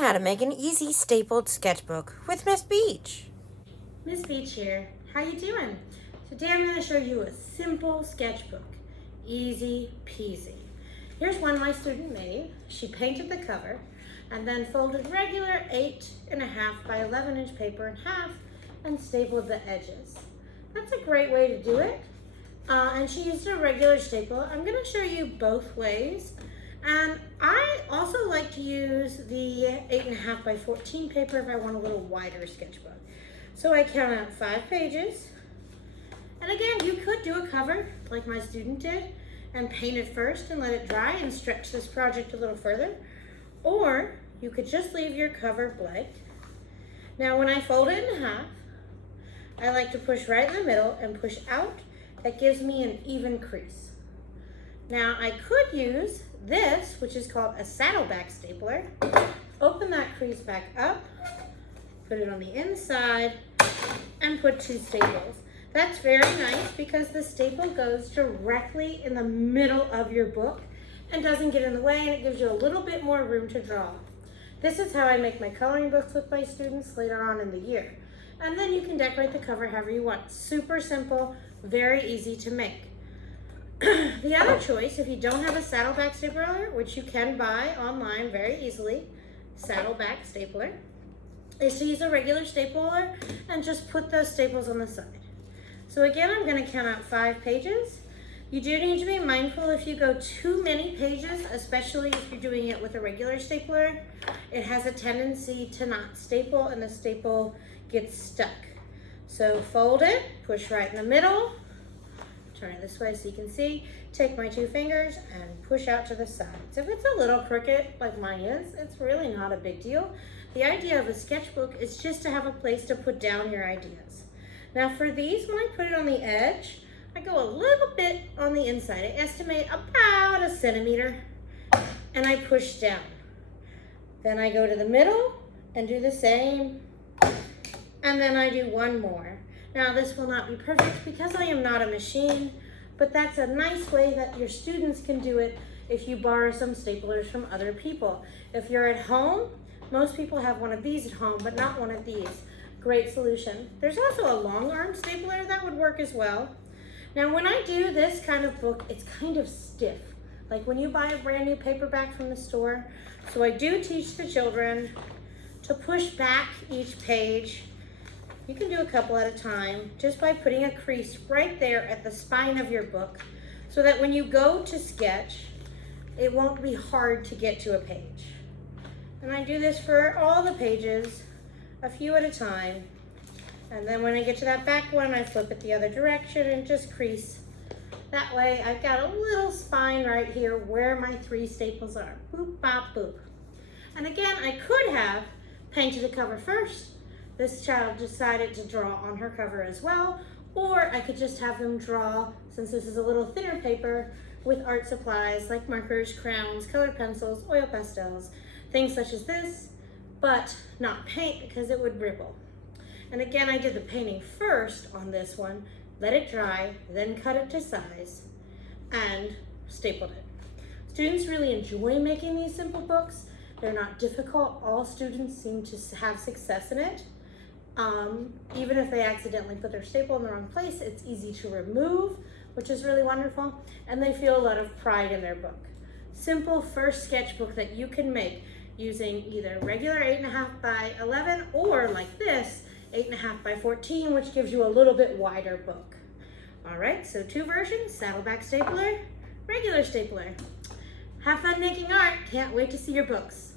how to make an easy stapled sketchbook with Miss Beach. Miss Beach here. How you doing? Today I'm going to show you a simple sketchbook. Easy peasy. Here's one my student made. She painted the cover and then folded regular 8.5 by 11 inch paper in half and stapled the edges. That's a great way to do it. And she used a regular staple. I'm going to show you both ways. And I also like to use the 8.5 by 14 paper if I want a little wider sketchbook. So I count out 5 pages. And again, you could do a cover like my student did and paint it first and let it dry and stretch this project a little further. Or you could just leave your cover blank. Now when I fold it in half, I like to push right in the middle and push out. That gives me an even crease. Now I could use this, which is called a saddleback stapler. Open that crease back up, put it on the inside, and put 2 staples. That's very nice because the staple goes directly in the middle of your book and doesn't get in the way, and it gives you a little bit more room to draw. This is how I make my coloring books with my students later on in the year. And then you can decorate the cover however you want. Super simple, very easy to make. The other choice, if you don't have a saddleback stapler, which you can buy online very easily, saddleback stapler, is to use a regular stapler and just put those staples on the side. So again, I'm going to count out 5 pages. You do need to be mindful if you go too many pages, especially if you're doing it with a regular stapler, it has a tendency to not staple and the staple gets stuck. So fold it, push right in the middle, turn it this way so you can see, take my 2 fingers and push out to the sides. If it's a little crooked like mine is, it's really not a big deal. The idea of a sketchbook is just to have a place to put down your ideas. Now for these, when I put it on the edge, I go a little bit on the inside. I estimate about 1 centimeter and I push down. Then I go to the middle and do the same. And then I do 1 more. Now this will not be perfect because I am not a machine, but that's a nice way that your students can do it if you borrow some staplers from other people. If you're at home, most people have one of these at home, but not one of these. Great solution. There's also a long arm stapler that would work as well. Now when I do this kind of book, it's kind of stiff, like when you buy a brand new paperback from the store. So I do teach the children to push back each page. You can do a couple at a time just by putting a crease right there at the spine of your book so that when you go to sketch, it won't be hard to get to a page. And I do this for all the pages, a few at a time. And then when I get to that back one, I flip it the other direction and just crease. That way I've got a little spine right here where my 3 staples are. Boop, bop, boop. And again, I could have painted the cover first. This child decided to draw on her cover as well, or I could just have them draw, since this is a little thinner paper, with art supplies like markers, crayons, colored pencils, oil pastels, things such as this, but not paint because it would ripple. And again, I did the painting first on this one, let it dry, then cut it to size, and stapled it. Students really enjoy making these simple books. They're not difficult. All students seem to have success in it. Even if they accidentally put their staple in the wrong place, it's easy to remove, which is really wonderful, and they feel a lot of pride in their book. Simple first sketchbook that you can make using either regular 8.5 by 11 or like this, 8.5 by 14, which gives you a little bit wider book. All right, so 2 versions, saddleback stapler, regular stapler. Have fun making art. Can't wait to see your books.